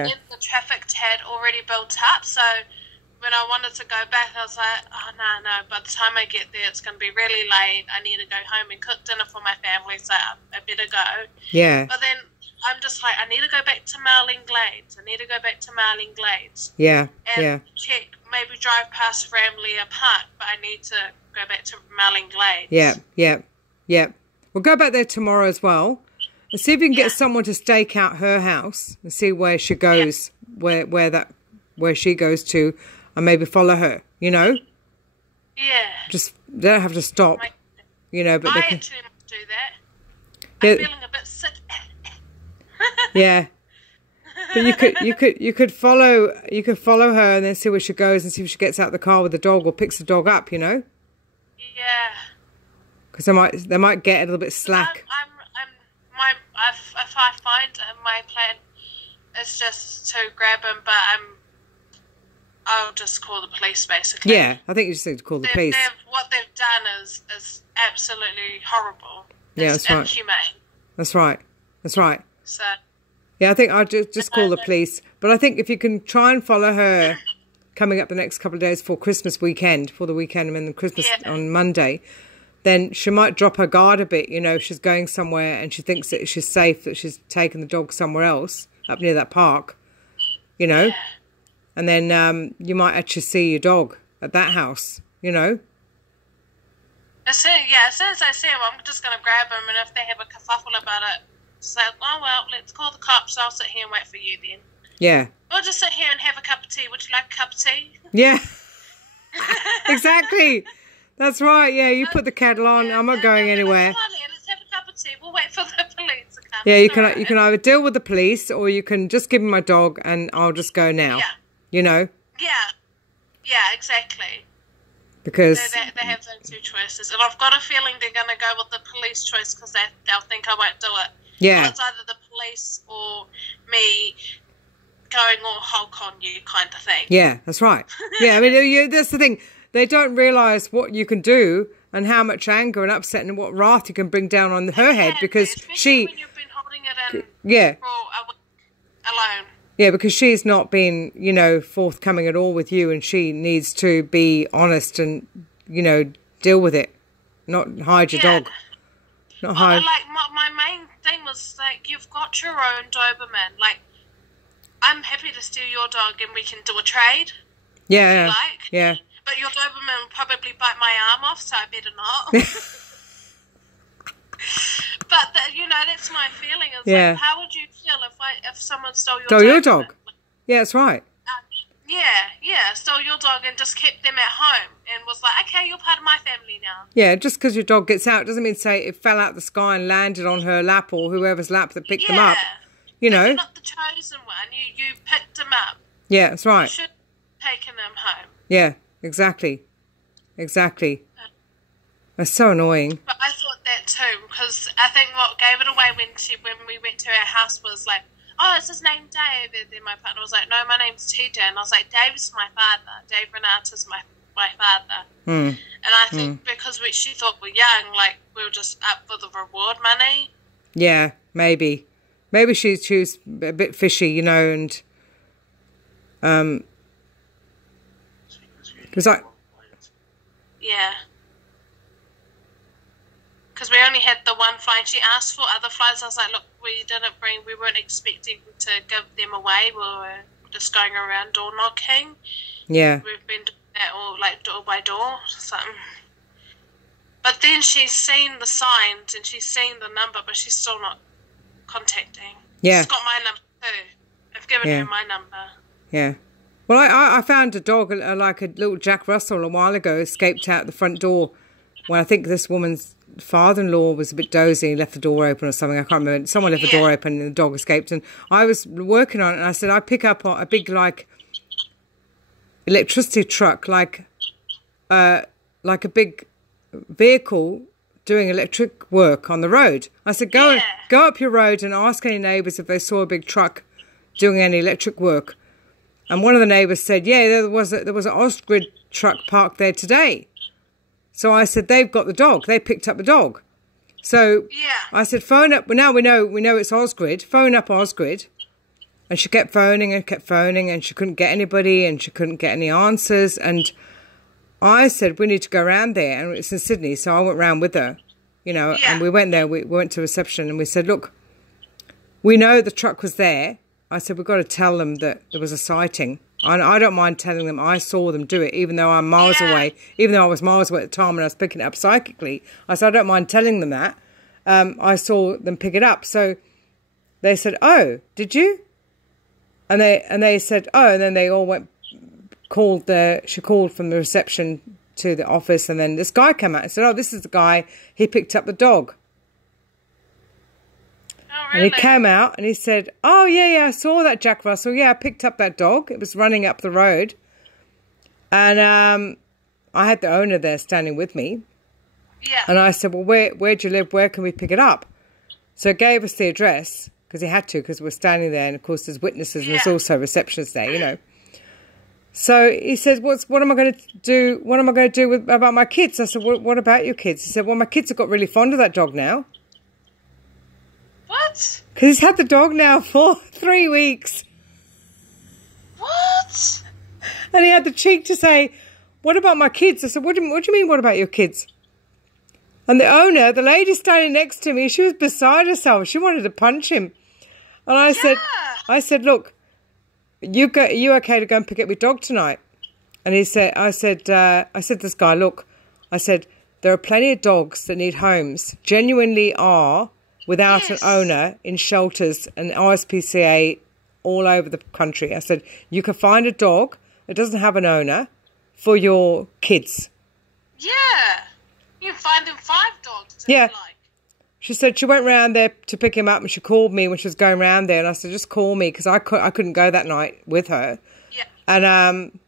and the traffic had already built up, so when I wanted to go back, I was like, oh, no, by the time I get there, it's going to be really late. I need to go home and cook dinner for my family, so I better go. Yeah. But then I'm just like, I need to go back to Marlin Glades. Yeah, and check, maybe drive past Ramlea Park, but I need to go back to Marlin Glades. Yeah. We'll go back there tomorrow as well. And see if you can get someone to stake out her house and see where she goes, where she goes to, and maybe follow her, you know? Yeah. Just, they don't have to stop, you know, but I they can... actually might do that. I'm feeling a bit sick. Yeah. But you could follow her and then see where she goes and see if she gets out of the car with the dog or picks the dog up, you know? Yeah. Because they might get a little bit slack. If I find my plan is just to grab him, but I'll just call the police, basically. Yeah, I think you just need to call the police. What they've done is absolutely horrible. It's inhumane. That's right. So, yeah, I think I'll just call the police. But I think if you can try and follow her coming up the next couple of days for Christmas weekend, and then Christmas on Monday, then she might drop her guard a bit, you know, if she's going somewhere and she thinks that she's safe, that she's taken the dog somewhere else, up near that park, you know. Yeah. And then you might actually see your dog at that house, you know. As soon as I see him, I'm just going to grab him, and if they have a kerfuffle about it, say, oh, well, let's call the cops. I'll sit here and wait for you then. Yeah. Or just sit here and have a cup of tea. Would you like a cup of tea? Yeah. Exactly. That's right. Yeah, you put the kettle on. I'm not going anywhere. Let's have a cup of tea. We'll wait for the police to come. Yeah, you can either deal with the police or you can just give me my dog and I'll just go now. Yeah. You know? Yeah, exactly. Because they have those two choices, and I've got a feeling they're going to go with the police choice because they'll think I won't do it. Yeah. Well, it's either the police or me going all Hulk on you kind of thing. Yeah, that's right. Yeah, I mean, that's the thing. They don't realise what you can do and how much anger and upset and what wrath you can bring down on her head because especially when you've been holding it in for a week alone. Yeah, because she's not been, you know, forthcoming at all with you, and she needs to be honest and, you know, deal with it, not hide your dog. Not hide. Like my main thing was like, you've got your own Doberman. Like, I'm happy to steal your dog and we can do a trade. Yeah, yeah. But your Doberman will probably bite my arm off, so I better not. But you know, that's my feeling. Is like, how would you feel if someone stole your dog? Yeah, that's right. Stole your dog and just kept them at home and was like, okay, you're part of my family now. Yeah, just because your dog gets out doesn't mean to say it fell out the sky and landed on her lap or whoever's lap that picked them up. You know, you're not the chosen one. You picked them up. Yeah, that's right. You should have taken them home. Yeah, exactly. That's so annoying. But I thought that too, because I think what gave it away when we went to our house was like, oh, is his name Dave? And then my partner was like, no, my name's TJ. And I was like, Dave's my father. Dave Renata's my father. And I think because she thought we're young, like we were just up for the reward money. Yeah, maybe. Maybe she was a bit fishy, you know, and it was like... Yeah. Because we only had the one fly, and she asked for other flies. I was like, look, we weren't expecting to give them away. We were just going around door knocking. Yeah. We've been doing that all, like, door by door, something. But then she's seen the signs, and she's seen the number, but she's still not contacting. Yeah. She's got my number too. I've given her my number. Yeah. Well, I found a dog, like a little Jack Russell a while ago, escaped out the front door when I think this woman's father-in-law was a bit dozy and left the door open or something. I can't remember. Someone left the door open and the dog escaped. And I was working on it and I said, I pick up a big, like, electricity truck, like a big vehicle doing electric work on the road. I said, go up your road and ask any neighbours if they saw a big truck doing any electric work. And one of the neighbours said, yeah, there was an Osgrid truck parked there today. So I said, they've got the dog. They picked up the dog. So I said, phone up. Well, now we know it's Osgrid. Phone up Osgrid And she kept phoning and she couldn't get anybody and she couldn't get any answers. And I said, we need to go around there. And it's in Sydney, so I went round with her, and we went there. We went to reception and we said, look, we know the truck was there. I said, we've got to tell them that there was a sighting. And I don't mind telling them I saw them do it, even though I'm miles away, even though I was miles away at the time when I was picking it up psychically. I said, I don't mind telling them that. I saw them pick it up. So they said, oh, did you? And they said, oh, and then they all she called from the reception to the office, and then this guy came out and said, oh, this is the guy, he picked up the dog. Oh, really? And he came out and he said, oh, yeah, I saw that, Jack Russell. Yeah, I picked up that dog. It was running up the road. And I had the owner there standing with me. Yeah. And I said, well, where do you live? Where can we pick it up? So he gave us the address, because he had to, because we're standing there, and of course there's witnesses, and there's also receptionists there, So he said, what am I going to do? What am I going to do about my kids? I said, what about your kids? He said, well, my kids have got really fond of that dog now. What? Because he's had the dog now for 3 weeks. What? And he had the cheek to say, what about my kids? I said, what do you mean, what about your kids? And the owner, the lady standing next to me, she was beside herself. She wanted to punch him. And I said, look, you okay to go and pick up your dog tonight? And I said to this guy, look, I said, there are plenty of dogs that need homes, genuinely are, without an owner, in shelters and RSPCA all over the country. I said, you can find a dog that doesn't have an owner for your kids. Yeah. You can find them 5 dogs if you like. She said she went round there to pick him up, and she called me when she was going round there, and I said, just call me, because I couldn't go that night with her. Yeah. And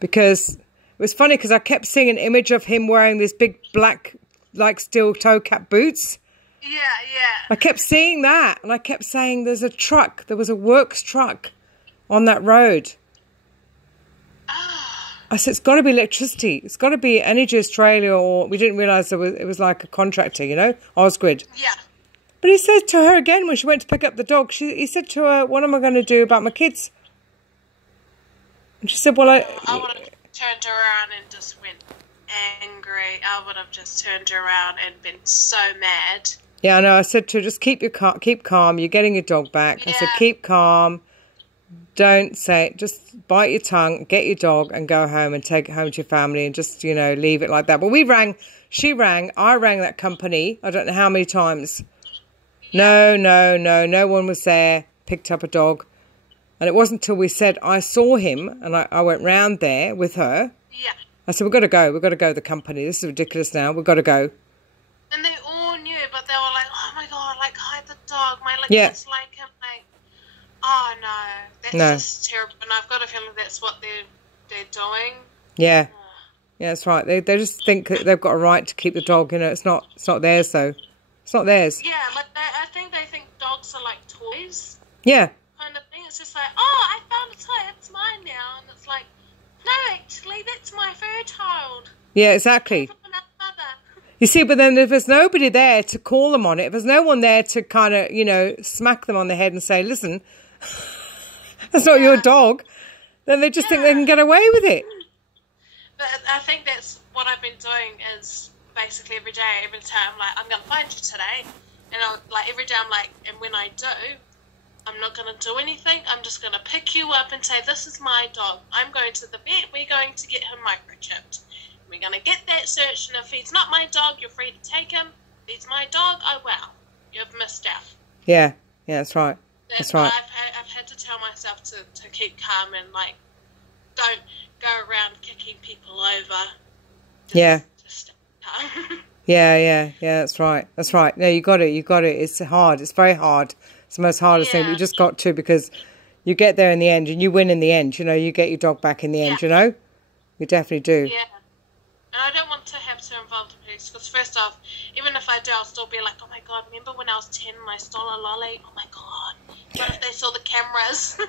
because it was funny, because I kept seeing an image of him wearing these big black, like, steel toe cap boots. Yeah. I kept seeing that, and I kept saying, there was a works truck on that road. I said, it's got to be electricity. It's got to be Energy Australia, or we didn't realise it was like a contractor, Osgrid. Yeah. But he said to her again when she went to pick up the dog, he said to her, what am I going to do about my kids? And she said, well, I would have turned around and just went angry. I would have just turned around and been so mad. Yeah, I know. I said to her, just keep calm. You're getting your dog back. Yeah. I said, keep calm. Don't say, just bite your tongue, get your dog and go home and take it home to your family and just, leave it like that. But she rang, I rang that company, I don't know how many times. Yeah. No one was there, picked up a dog. And it wasn't until we said, I saw him, and I went round there with her. Yeah. I said, we've got to go to the company. This is ridiculous now, we've got to go. And they all knew, but they were like, oh my God, like, hide the dog, just like him, like. Oh no, that's just terrible, and I've got a feeling that's what they're doing. Yeah, that's right. They just think that they've got a right to keep the dog. It's not theirs though. It's not theirs. Yeah, but I think they think dogs are like toys. Yeah. Kind of thing. It's just like, oh, I found a toy, it's mine now, and it's like, no, actually, that's my fur child. Yeah, exactly. You see, but then if there's nobody there to call them on it, if there's no one there to kind of, smack them on the head and say, listen, that's not your dog, then they just think they can get away with it. But I think that's what I've been doing is basically every day, every time, like, I'm going to find you today. And every day I'm like, and when I do, I'm not going to do anything. I'm just going to pick you up and say, this is my dog. I'm going to the vet. We're going to get him microchipped. We're going to get that search, and if he's not my dog, you're free to take him. If he's my dog, oh, wow, you've missed out. Yeah, that's right. That's right. I've had to tell myself to keep calm and, don't go around kicking people over. Just stay calm. Yeah, that's right. That's right. No, you got it. It's hard. It's very hard. It's the most hardest thing, but you just got to, because you get there in the end, and you win in the end, you get your dog back in the end, You definitely do. Yeah. And I don't want to have to involve the police, because first off, even if I do, I'll still be like, oh my God, remember when I was 10 and I stole a lolly? Oh my God, what if they saw the cameras?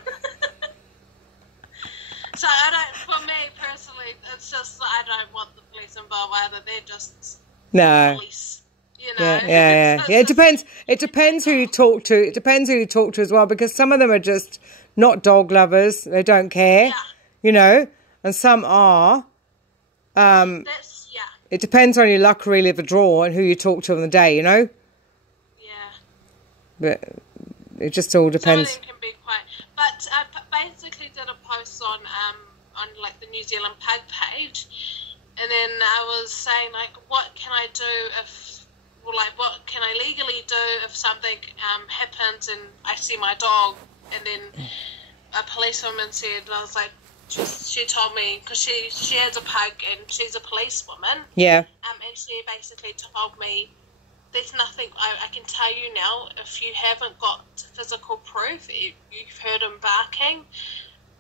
So for me personally, it's just, I don't want the police involved either. They're just police. You know? Yeah. It depends. It depends who you talk to. It depends who you talk to as well, because some of them are just not dog lovers. They don't care. Yeah. You know, and some are. It depends on your luck, really, of the draw and who you talk to on the day. You know. Yeah. But it just all depends. Some of them can be quite. But I basically did a post on like the New Zealand Pug page, and then I was saying like, what can I do if, well, like, what can I legally do if something happens and I see my dog, and then a policewoman said, I was like, she told me, because she has a pug and she's a policewoman. Yeah. And she basically told me, there's nothing, I can tell you now, if you haven't got physical proof, you've heard him barking,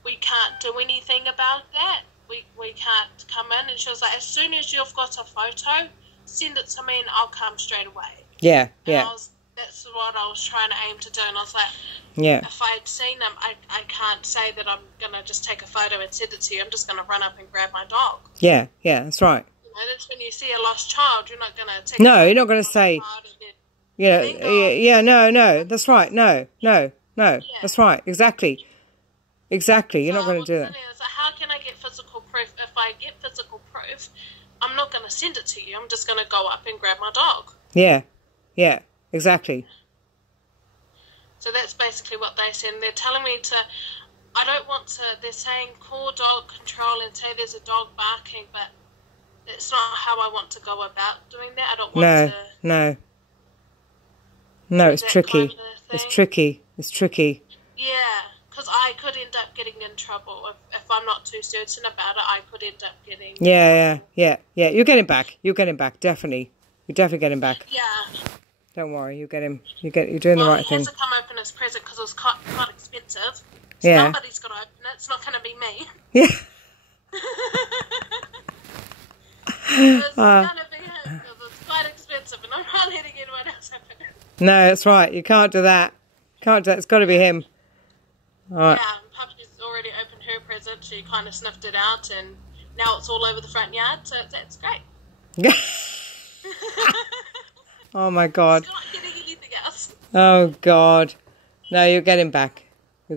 we can't do anything about that. We can't come in. And she was like, as soon as you've got a photo, send it to me and I'll come straight away. Yeah. That's what I was trying to aim to do. And I was like, if I'd seen him, I can't say that I'm going to just take a photo and send it to you. I'm just going to run up and grab my dog. Yeah, that's right. You know, that's when you see a lost child, you're not going to take No, you're not going to say, no, that's right. No, that's right. Exactly. You're not going to do that. So how can I get physical proof? If I get physical proof, I'm not going to send it to you. I'm just going to go up and grab my dog. Yeah, exactly. So that's basically what they said. And they're telling me I don't want to, they're saying call dog control and say there's a dog barking, but it's not how I want to go about doing that. I don't want to... No, it's tricky. Kind of It's tricky. Yeah, because I could end up getting in trouble. If I'm not too certain about it, I could end up getting... Yeah. You'll get him back. Definitely. You definitely get him back. Yeah. Don't worry, you get him. You're doing the right thing. He has to come open his present because it was quite expensive. Yeah. Somebody's got to open it. It's not going to be me. Yeah. It's going to be him because it's quite expensive and I'm not letting anyone else open it. No, that's right. You can't do that. It's got to be him. All right. Yeah, Puppy's already opened her present. She kind of sniffed it out and now it's all over the front yard, so that's great. Yeah. Oh my God. She's not getting anything else. Oh God. No, you'll get him back. Yeah,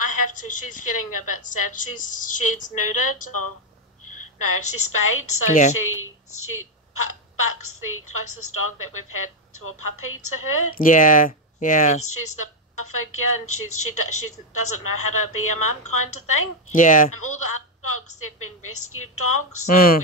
I have to. She's getting a bit sad. She's neutered, or no, she's spayed. So she Buck's the closest dog that we've had to a puppy to her. Yeah. She's the figure, and she doesn't know how to be a mum, kind of thing. Yeah. And all the other dogs, they've been rescued dogs. So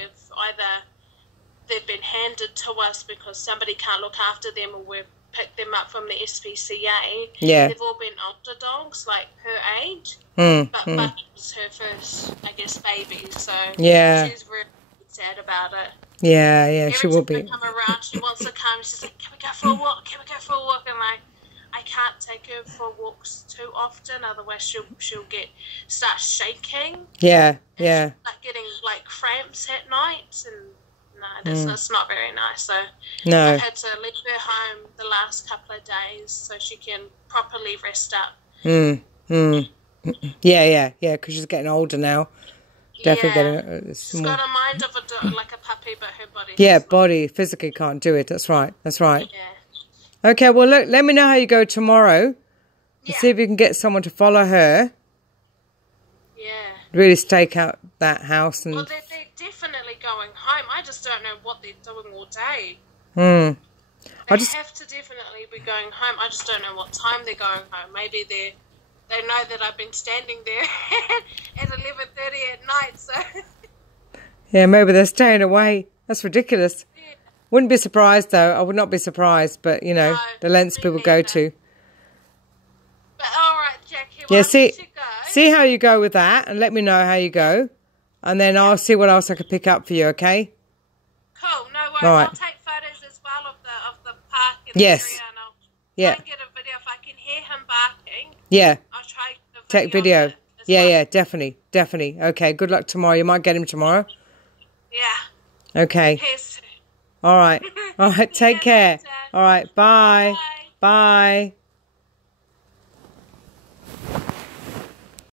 they've been handed to us because somebody can't look after them, or we've picked them up from the SPCA. Yeah. They've all been older dogs, like her age. But Buck was her first, I guess, baby. So she's really sad about it. Yeah, she will be. Every time I come around, she wants to come. She's like, can we go for a walk? And like, I can't take her for walks too often, otherwise she'll start shaking. Yeah. Like getting like cramps at night, and that's not very nice. So no. I've had to leave her home the last couple of days so she can properly rest up. Yeah, because she's getting older now. Definitely getting she's got a mind of like a puppy, but her body. Yeah, body physically can't do it. That's right. Yeah. Okay, well, look, let me know how you go tomorrow. And see if you can get someone to follow her. Yeah. Really stake out that house. And well, they're definitely going home. I just don't know what they're doing all day. They have to definitely be going home. I just don't know what time they're going home. Maybe they know that I've been standing there at 11:30 at night. So yeah, maybe they're staying away. That's ridiculous. Yeah. Wouldn't be surprised though. I would not be surprised, but you know, the lengths people go to. But all right, Jackie. Yeah, see how you go with that, and let me know how you go, and then I'll see what else I can pick up for you. Okay. Cool. No worries. Right. I'll take photos as well of the park in the area, and I'll try and get a video if I can hear him barking. Yeah. I'll try to take video. Yeah, definitely. Okay. Good luck tomorrow. You might get him tomorrow. Yeah. Okay. Yes. All right. Take care. All right. Bye.